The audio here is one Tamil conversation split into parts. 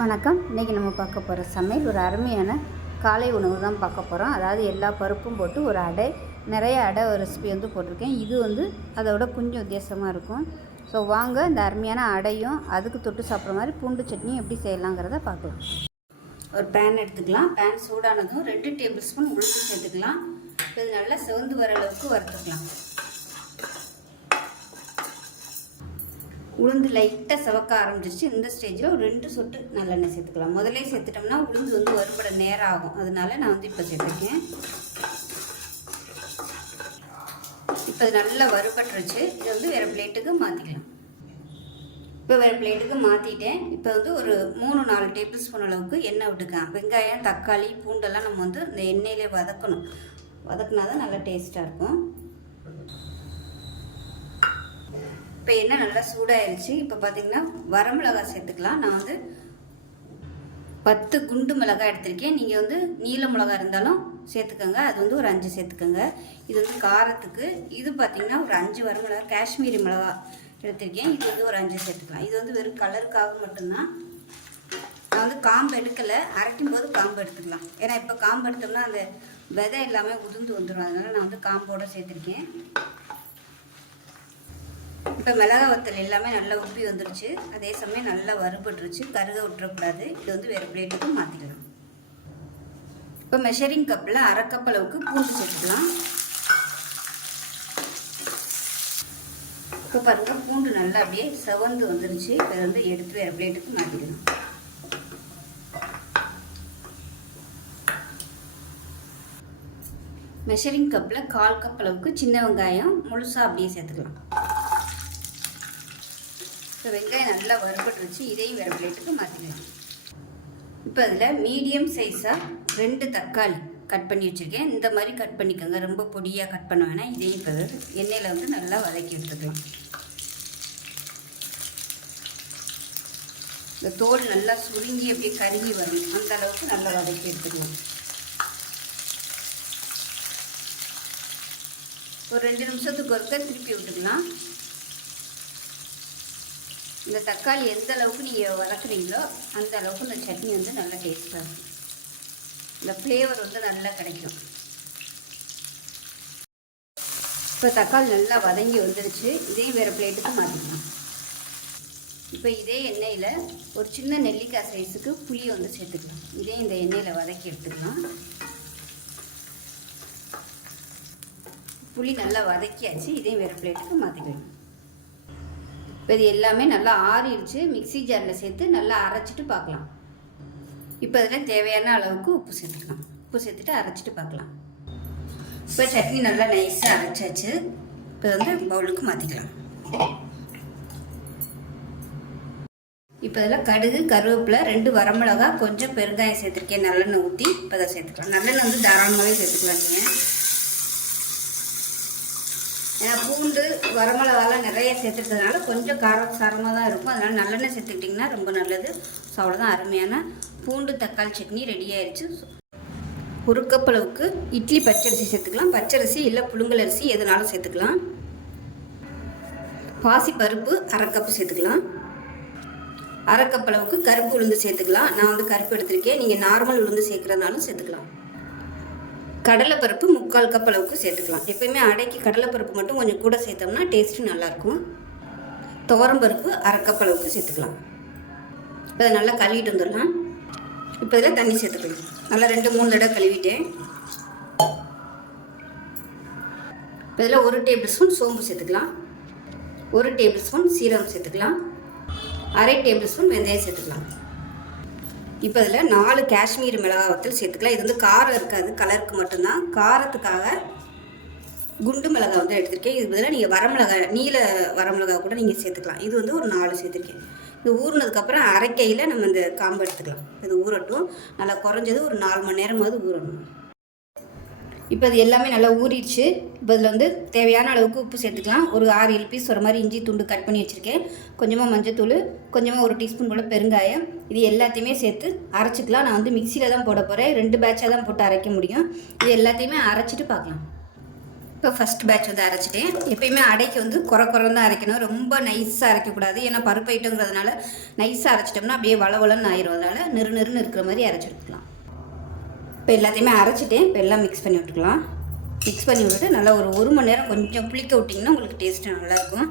வணக்கம். இன்றைக்கி நம்ம பார்க்க போகிற சமையல் ஒரு அருமையான காலை உணவு தான் பார்க்க போகிறோம். அதாவது எல்லா பருப்பும் போட்டு ஒரு அடை, நிறைய அடை ஒரு ரெசிபி போட்டிருக்கேன். இது அதோட கொஞ்சம் வித்தியாசமாக இருக்கும். ஸோ வாங்க இந்த அருமையான அடையும் அதுக்கு தொட்டு சாப்பிட்ற மாதிரி பூண்டு சட்னியும் எப்படி செய்யலாங்கிறத பார்க்கலாம். ஒரு பேன் எடுத்துக்கலாம். பேன் சூடானதும் 2 டேபிள் ஸ்பூன் உளுந்து சேர்த்துக்கலாம். இது நல்லா சிவந்து வர அளவுக்கு வறுத்துக்கலாம். உளுந்து லைட்டாக சிவக்க ஆரம்பிச்சிருச்சு. இந்த ஸ்டேஜில் ஒரு 2 சொட்டு நல்லெண்ணெய் சேர்த்துக்கலாம். முதலே சேர்த்துட்டோம்னா உளுந்து வறுபட நேரம் ஆகும். அதனால நான் இப்போ சேர்த்துருக்கேன். இப்போ அது நல்லா வறுபட்டுருச்சு. இதை வேறு பிளேட்டுக்கு மாற்றிக்கலாம். இப்போ வேறு பிளேட்டுக்கு மாற்றிட்டேன். இப்போ ஒரு 3-4 டேபிள் ஸ்பூன் அளவுக்கு எண்ணெய் விட்டுக்கலாம். வெங்காயம், தக்காளி, பூண்டெல்லாம் நம்ம இந்த எண்ணெயிலே வதக்கணும். வதக்குனா தான் நல்லா டேஸ்ட்டாக இருக்கும். இப்போ எண்ணெய் நல்லா சூடாயிருச்சு. இப்போ பார்த்தீங்கன்னா வரமிளகாய் சேர்த்துக்கலாம். நான் 10 குண்டு மிளகாய் எடுத்திருக்கேன். நீங்கள் நீல மிளகாய் இருந்தாலும் சேர்த்துக்கோங்க. அது ஒரு 5 சேர்த்துக்கோங்க. இது காரத்துக்கு. இது பார்த்தீங்கன்னா ஒரு 5 வரமிளகாய் காஷ்மீரி மிளகாய் எடுத்திருக்கேன். இது ஒரு 5 சேர்த்துக்கலாம். இது வெறும் கலருக்காக மட்டும்தான். நான் காம்பு எடுக்கலை. அரைக்கும் போது காம்பு எடுத்துக்கலாம். ஏன்னா இப்போ காம்பு எடுத்தோம்னா அந்த விதை எல்லாமே உதிர்ந்து வந்துடும். அதனால நான் காம்போடு சேர்த்துருக்கேன். இப்போ மிளகா வத்தல் எல்லாமே நல்லா உப்பி வந்துருச்சு. அதே சமயம் நல்லா வறுபட்டுருச்சு. கருக விட்டுறக்கூடாது. இது வேறு பிளேட்டுக்கு மாற்றிக்கலாம். இப்போ மெஷரிங் கப்பில் 1/2 கப் அளவுக்கு பூண்டு சேர்த்துக்கலாம். இப்போ பாருங்கள், பூண்டு நல்லா அப்படியே செவந்து வந்துருச்சு. இப்போ எடுத்து வேறு பிளேட்டுக்கு மாற்றிக்கலாம். மெஷரிங் கப்பில் 1/4 கப் அளவுக்கு சின்ன வெங்காயம் முழுசாக அப்படியே சேர்த்துக்கலாம். இப்போ வெங்காயம் நல்லா வறுபட்டுருச்சு. இதையும் வேறு பிளேட்டுக்கு மாற்றிக்கலாம். இப்போ அதில் மீடியம் சைஸாக 2 தக்காளி கட் பண்ணி வச்சுருக்கேன். இந்த மாதிரி கட் பண்ணிக்கோங்க. ரொம்ப பொடியாக கட் பண்ண வேணாம். இதையும் இப்போ எண்ணெயில் நல்லா வதக்கி விட்டுக்கலாம். இந்த தோல் நல்லா சுருங்கி அப்படியே கருகி வரும். அந்த அளவுக்கு நல்லா வதக்கி எடுத்துக்கலாம். ஒரு 2 நிமிஷத்துக்கு ஒருக்க திருப்பி விட்டுக்கலாம். இந்த தக்காளி எந்த அளவுக்கு நீங்கள் வதக்குறீங்களோ அந்த அளவுக்கு இந்த சட்னி நல்லா டேஸ்ட்டாக இருக்கும். இந்த ஃப்ளேவர் நல்லா கிடைக்கும். இப்போ தக்காளி நல்லா வதங்கி வந்துடுச்சு. இதையும் வேறு பிளேட்டுக்கு மாற்றிக்கலாம். இப்போ இதே எண்ணெயில் ஒரு சின்ன நெல்லிக்காய் சைஸுக்கு புளி சேர்த்துக்கலாம். இதையும் இந்த எண்ணெயில் வதக்கி எடுத்துக்கலாம். புளி நல்லா வதக்கியாச்சு. இதையும் வேறு பிளேட்டுக்கு மாற்றிக்கலாம். இப்போ இது எல்லாமே நல்லா ஆறிடுச்சு. மிக்சி ஜாரில் சேர்த்து நல்லா அரைச்சிட்டு பார்க்கலாம். இப்போ அதில் தேவையான அளவுக்கு உப்பு சேர்த்துக்கலாம். உப்பு சேர்த்துட்டு அரைச்சிட்டு பார்க்கலாம். இப்போ சட்னி நல்லா நைஸாக அரைச்சாச்சு. இப்போ பவுலுக்கு மாற்றிக்கலாம். இப்போ அதில் கடுகு, கருவேப்பிலை, 2 வரமிளகா, கொஞ்சம் பெருங்காயம் சேர்த்துருக்கேன். நல்லெண்ணெய் ஊற்றி இப்போ அதை சேர்த்துக்கலாம். நல்லெண்ணெய் தாராளமாகவே சேர்த்துக்கலாம். நீங்கள் ஏன்னா பூண்டு வரமிளகாலாம் நிறைய சேர்த்துக்கிறதுனால கொஞ்சம் காரசாரமாக தான் இருக்கும். அதனால் நல்லெண்ணெய் சேர்த்துக்கிட்டிங்கன்னா ரொம்ப நல்லது. ஸோ அவ்வளோதான், அருமையான பூண்டு தக்காளி சட்னி ரெடி ஆயிடுச்சு. 1 கப் அளவுக்கு இட்லி பச்சரிசி சேர்த்துக்கலாம். பச்சரிசி இல்லை புழுங்கல் அரிசி எதுனாலும் சேர்த்துக்கலாம். பாசி பருப்பு 1/2 கப் சேர்த்துக்கலாம். 1/2 கப் அளவுக்கு கருப்பு உளுந்து சேர்த்துக்கலாம். நான் கருப்பு எடுத்திருக்கேன். நீங்கள் நார்மல் உளுந்து சேர்க்குறதுனாலும் சேர்த்துக்கலாம். கடலைப்பருப்பு 3/4 கப் அளவுக்கு சேர்த்துக்கலாம். எப்போயுமே அடைக்கு கடலைப்பருப்பு மட்டும் கொஞ்சம் கூட சேர்த்தோம்னா டேஸ்ட்டு நல்லாயிருக்கும். துவரம்பருப்பு 1/2 கப் அளவுக்கு சேர்த்துக்கலாம். இப்போ அதை நல்லா கழுவிட்டு வந்துடலாம். இப்போ இதில் தண்ணி சேர்த்துக்கலாம். நல்லா 2-3 தடவை கழுவிட்டேன். இப்போ இதில் 1 டேபிள் ஸ்பூன் சோம்பு சேர்த்துக்கலாம். 1 டேபிள் ஸ்பூன் சீரகம் சேர்த்துக்கலாம். 1/2 டேபிள் ஸ்பூன் வெந்தயம் சேர்த்துக்கலாம். இப்போ இதில் 4 காஷ்மீரி மிளகாய் வத்தல் சேர்த்துக்கலாம். இது காரம் இருக்காது, கலருக்கு மட்டும்தான். காரத்துக்காக குண்டு மிளகாய் எடுத்திருக்கேன். இது பதிலாக நீங்கள் வரமிளகாய், நீல வரமிளகாய் கூட நீங்கள் சேர்த்துக்கலாம். இது ஒரு 4 சேர்த்துருக்கேன். இது ஊறினதுக்கப்புறம் அரைக்கையில் நம்ம இந்த காம்பு எடுத்துக்கலாம். இது ஊறட்டும். நல்லா குறைஞ்சது ஒரு 4 மணி நேரமாவது ஊறணும். இப்போ இது எல்லாமே நல்லா ஊறிடுச்சு. இப்போ இதில் தேவையான அளவுக்கு உப்பு சேர்த்துக்கலாம். ஒரு 6-7 பீஸ் வர மாதிரி இஞ்சி துண்டு கட் பண்ணி வச்சுருக்கேன். கொஞ்சமாக மஞ்சத்தூள், கொஞ்சமாக 1 டீஸ்பூன் போல் பெருங்காயம், இது எல்லாத்தையுமே சேர்த்து அரைச்சிக்கலாம். நான் மிக்சியில் தான் போட போகிறேன். 2 பேட்சாக தான் போட்டு அரைக்க முடியும். இது எல்லாத்தையுமே அரைச்சிட்டு பார்க்கலாம். இப்போ ஃபஸ்ட் பேட்ச் வந்து அரைச்சிட்டேன். எப்பயுமே அடைக்கு வந்து குறன்னு தான் அரைக்கணும், ரொம்ப நைஸாக அரைக்கக்கூடாது. ஏன்னா பருப்பு ஐட்டங்கிறதுனால நைஸாக அரைச்சிட்டோம்னா அப்படியே வளவலன்னு ஆயிரும். அதனால் நெருன்னு இருக்கிற மாதிரி அரைச்சி எடுத்துக்கலாம். இப்போ எல்லாத்தையுமே அரைச்சிட்டேன். இப்போ எல்லாம் மிக்ஸ் பண்ணி விட்டுக்கலாம். மிக்ஸ் பண்ணி விட்டுட்டு நல்லா ஒரு மணி நேரம் கொஞ்சம் புளிக்க விட்டிங்கன்னா உங்களுக்கு டேஸ்ட்டு நல்லாயிருக்கும்.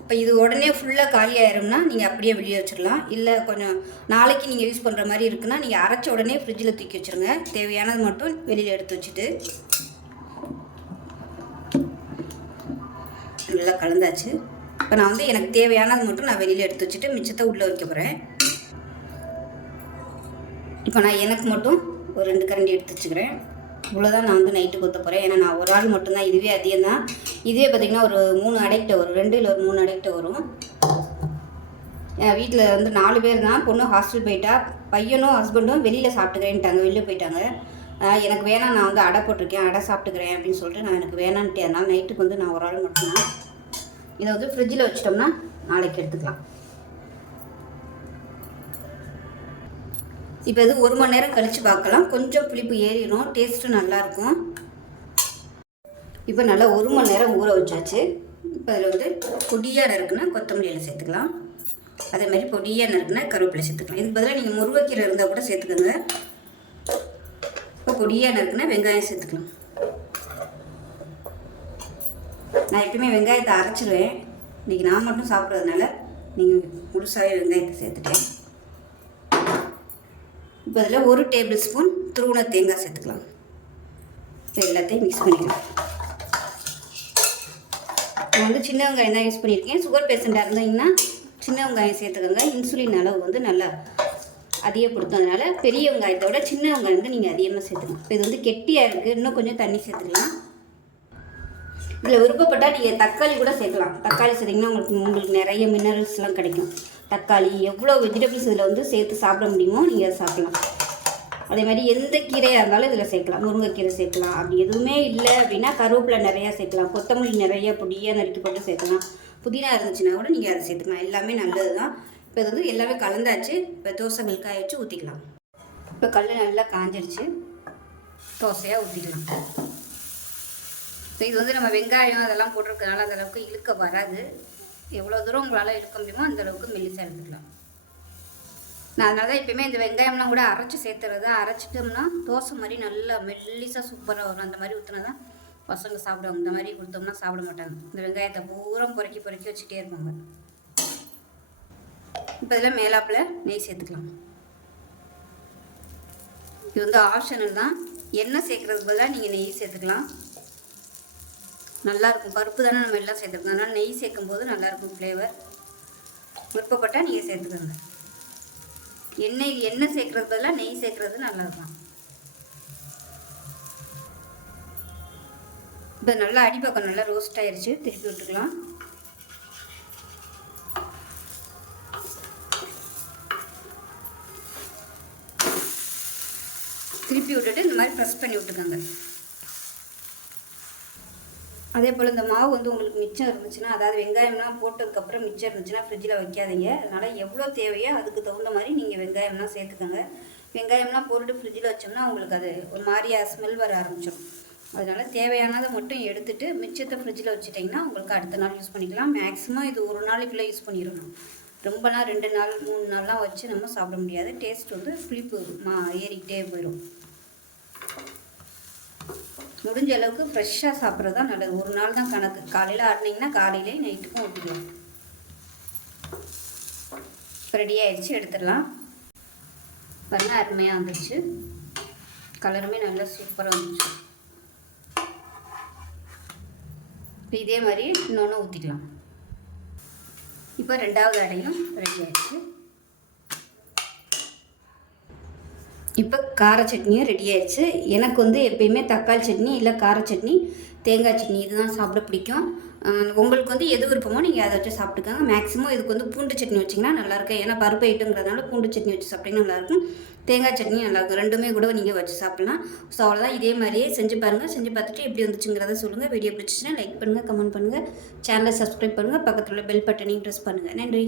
இப்போ இது உடனே ஃபுல்லாக காலி ஆயிரும்னா நீங்கள் அப்படியே வெளியே வச்சிடலாம். இல்லை கொஞ்சம் நாளைக்கு நீங்கள் யூஸ் பண்ணுற மாதிரி இருக்குன்னா நீங்கள் அரைச்ச உடனே ஃப்ரிட்ஜில் தூக்கி வச்சுருங்க. தேவையானது மட்டும் வெளியில் எடுத்து வச்சுட்டு நல்லா கலந்தாச்சு. இப்போ நான் வந்து எனக்கு தேவையானது மட்டும் நான் வெளியில் எடுத்து வச்சுட்டு மிச்சத்தை உள்ளே வைக்க போகிறேன். இப்போ நான் எனக்கு மட்டும் ஒரு 2 கரண்டி எடுத்து வச்சுக்கிறேன். இவ்வளோதான் நான் வந்து நைட்டு ஊற்ற போகிறேன். ஏன்னா நான் ஒரு ஆள் மட்டும்தான். இதுவே அதிகம் தான். இதுவே பார்த்திங்கன்னா ஒரு 3 அடைக்கிட்ட வரும். 2 இல்லை ஒரு 3 அடைக்கிட்ட வரும். என் வீட்டில் வந்து 4 பேர் தான். பொண்ணு ஹாஸ்டல் போயிட்டா, பையனும் ஹஸ்பண்டும் வெளியில் சாப்பிட்டுக்கிறேன்ட்டாங்க, வெளியில் போயிட்டாங்க. எனக்கு வேணாம், நான் வந்து அடை போட்டிருக்கேன், அடை சாப்பிட்டுக்கிறேன் அப்படின்னு சொல்லிட்டு நான் எனக்கு வேணான்ட்டே. அதனால் நைட்டுக்கு வந்து நான் ஒரு ஆள் மட்டும்தான். இதை வந்து ஃப்ரிட்ஜில் வச்சிட்டோம்னா நாளைக்கு எடுத்துக்கலாம். இப்போ இது 1 மணி நேரம் கழித்து பார்க்கலாம். கொஞ்சம் புளிப்பு ஏறிடும், டேஸ்ட்டு நல்லாயிருக்கும். இப்போ நல்லா 1 மணி நேரம் ஊற வச்சாச்சு. இப்போ அதில் வந்து பொடியாக நறுக்குன்னா கொத்தமல்லி இலை சேர்த்துக்கலாம். அதே மாதிரி பொடியாக நறுக்குன்னா கருவேப்பிலை சேர்த்துக்கலாம். இதுக்கு பதிலாக நீங்கள் முருங்கைக்கீரை இருந்தால் கூட சேர்த்துக்கோங்க. இப்போ பொடியாக நறுக்குன்னா வெங்காயம் சேர்த்துக்கலாம். நான் எப்பவுமே வெங்காயத்தை அரைச்சிடுவேன். இன்றைக்கி நான் மட்டும் சாப்பிட்றதுனால நீங்கள் முழுசாகவே வெங்காயத்தை சேர்த்துட்டேன். இப்போ அதில் 1 டேபிள் ஸ்பூன் துருவன தேங்காய் சேர்த்துக்கலாம். இப்போ எல்லாத்தையும் மிக்ஸ் பண்ணிக்கலாம். நான் வந்து சின்ன வெங்காயம் தான் யூஸ் பண்ணியிருக்கேன். சுகர் பேஷண்ட்டாக இருந்தீங்கன்னா சின்ன வெங்காயம் சேர்த்துக்கோங்க. இன்சுலின் அளவு வந்து நல்லா அதிகப்படுத்துறதுனால பெரிய வெங்காயத்தை விட சின்ன வெங்காயம் வந்து நீங்கள் அதிகமாக சேர்த்துக்கலாம். இப்போ இது வந்து கெட்டியாக இருக்குது, இன்னும் கொஞ்சம் தண்ணி சேர்த்துக்கலாம். இதில் விருப்பப்பட்டால் நீங்கள் தக்காளி கூட சேர்க்கலாம். தக்காளி சேர்த்திங்கன்னா உங்களுக்கு நிறைய மினரல்ஸ்லாம் கிடைக்கும். தக்காளி எவ்வளோ வெஜிடபிள்ஸ் இதில் வந்து சேர்த்து சாப்பிட முடியுமோ நீங்கள் அதை சாப்பிட்லாம். அதே மாதிரி எந்த கீரையாக இருந்தாலும் இதில் சேர்க்கலாம். முருங்கைக்கீரை சேர்க்கலாம். அப்படி எதுவுமே இல்லை அப்படின்னா கருவேப்பிலை நிறையா சேர்க்கலாம். கொத்தமல்லி நிறைய பொடியாக நறுக்கி போட்டு சேர்க்கலாம். புதினா இருந்துச்சுன்னா கூட நீங்கள் அதை சேர்த்துக்கலாம். எல்லாமே நல்லது தான். இப்போ இது வந்து எல்லாமே கலந்தாச்சு. இப்போ தோசைகள் காய வச்சு ஊற்றிக்கலாம். இப்போ கல் நல்லா காஞ்சிடுச்சு. தோசையாக ஊற்றிக்கலாம். இப்போ இது வந்து நம்ம வெங்காயம் அதெல்லாம் போட்டிருக்கனால அந்தளவுக்கு இழுக்க வராது. எவ்வளோ தூரம் உங்களால் இழுக்க முடியுமோ அந்தளவுக்கு மெல்லிசாக எடுத்துக்கலாம். நான் அதனால தான் எப்பயுமே இந்த வெங்காயம்லாம் கூட அரைச்சி சேர்த்துறது. அரைச்சிட்டோம்னா தோசை மாதிரி நல்லா மெல்லிசாக சூப்பராக வரும். அந்த மாதிரி ஊற்றினா தான் பசங்க சாப்பிடுவாங்க. இந்த மாதிரி கொடுத்தோம்னா சாப்பிட மாட்டாங்க. இந்த வெங்காயத்தை பூரா பொறுக்கி வச்சுக்கிட்டே இருப்பாங்க. இப்போ இதில் மேலாப்பில் நெய் சேர்த்துக்கலாம். இது வந்து ஆப்ஷனல் தான். எண்ணெய் சேர்க்குறதுக்கு பதிலாக நீங்கள் நெய் சேர்த்துக்கலாம். நல்லாயிருக்கும். பருப்பு தானே நம்ம எல்லாம் சேர்த்துருக்கோம். அதனால் நெய் சேர்க்கும் போது நல்லாயிருக்கும் ஃப்ளேவர். விருப்பப்பட்டால் நீங்கள் சேர்த்துக்கோங்க. எண்ணெய் சேர்க்குறது பதிலாக நெய் சேர்க்குறது நல்லாயிருக்கும். இப்போ நல்லா அடிப்பக்கம் நல்லா ரோஸ்ட் ஆயிடுச்சு. திருப்பி விட்டுக்கலாம். திருப்பி விட்டுட்டு இந்த மாதிரி ப்ரெஸ் பண்ணி விட்டுக்கோங்க. அதே போல் இந்த மாவு வந்து உங்களுக்கு மிச்சம் இருந்துச்சுன்னா, அதாவது வெங்காயம்லாம் போட்டதுக்கப்புறம் மிச்சம் இருந்துச்சுன்னா ஃப்ரிட்ஜில் வைக்காதீங்க. அதனால் எவ்வளோ தேவையோ அதுக்கு தகுந்த மாதிரி நீங்கள் வெங்காயம்லாம் சேர்த்துக்கோங்க. வெங்காயம்லாம் போட்டுட்டு ஃப்ரிட்ஜில் வச்சோம்னா உங்களுக்கு அது ஒரு மாதிரியா ஸ்மெல் வர ஆரம்பிச்சிடும். அதனால் தேவையானதை மட்டும் எடுத்துகிட்டு மிச்சத்தை ஃப்ரிட்ஜில் வச்சுட்டிங்கன்னா உங்களுக்கு அடுத்த நாள் யூஸ் பண்ணிக்கலாம். மேக்ஸிமம் இது ஒரு நாளைக்குள்ளே யூஸ் பண்ணிடணும். ரொம்ப நாள் 2 நாள் 3 நாள்லாம் வச்சு நம்ம சாப்பிட முடியாது. டேஸ்ட் வந்து புளிப்பு ஏறிக்கிட்டே போயிடும். முடிஞ்ச அளவுக்கு ஃப்ரெஷ்ஷாக சாப்பிட்றது தான் நல்லது. ஒரு நாள் தான் கணக்கு. காலையில் ஆடினீங்கன்னா காலையிலே நைட்டுக்கும் ஊற்றிக்கலாம். இப்போ ரெடி ஆகிடுச்சு, எடுத்துடலாம். பண்ண அருமையாக வந்துடுச்சு. கலருமே நல்லா சூப்பராக வந்துச்சு. இப்போ இதே மாதிரி இன்னொன்று ஊற்றிக்கலாம். இப்போ 2வது அடையும் ரெடி ஆகிடுச்சு. இப்போ கார சட்னியும் ரெடி ஆயிடுச்சு. எனக்கு வந்து எப்பயுமே தக்காளி சட்னி இல்லை கார சட்னி, தேங்காய் சட்னி இதுதான் சாப்பிட பிடிக்கும். உங்களுக்கு வந்து எது விருப்பமோ நீங்கள் அதை வச்சு சாப்பிட்டுக்கோங்க. மேக்ஸிமம் இதுக்கு வந்து பூண்டு சட்னி வச்சிங்கன்னா நல்லாயிருக்கும். ஏன்னா பருப்பு ஐட்டங்கிறதுனால பூண்டு சட்னி வச்சு சாப்பிட்டிங்கன்னா நல்லாயிருக்கும். தேங்காய் சட்னி நல்லாயிருக்கும். 2மே கூட நீங்கள் வச்சு சாப்பிட்லாம். ஸோ அவ்வளோதான். இதே மாதிரியே செஞ்சு பாருங்கள். செஞ்சு பார்த்துட்டு எப்படி வந்துச்சுங்கிறத சொல்லுங்கள். வீடியோ பிடிச்சிச்சுன்னா லைக் பண்ணுங்கள், கமெண்ட் பண்ணுங்கள், சேனலை சப்ஸ்கிரைப் பண்ணுங்கள், பக்கத்தில் உள்ள பெல் பட்டனையும் ப்ரெஸ் பண்ணுங்கள். நன்றி.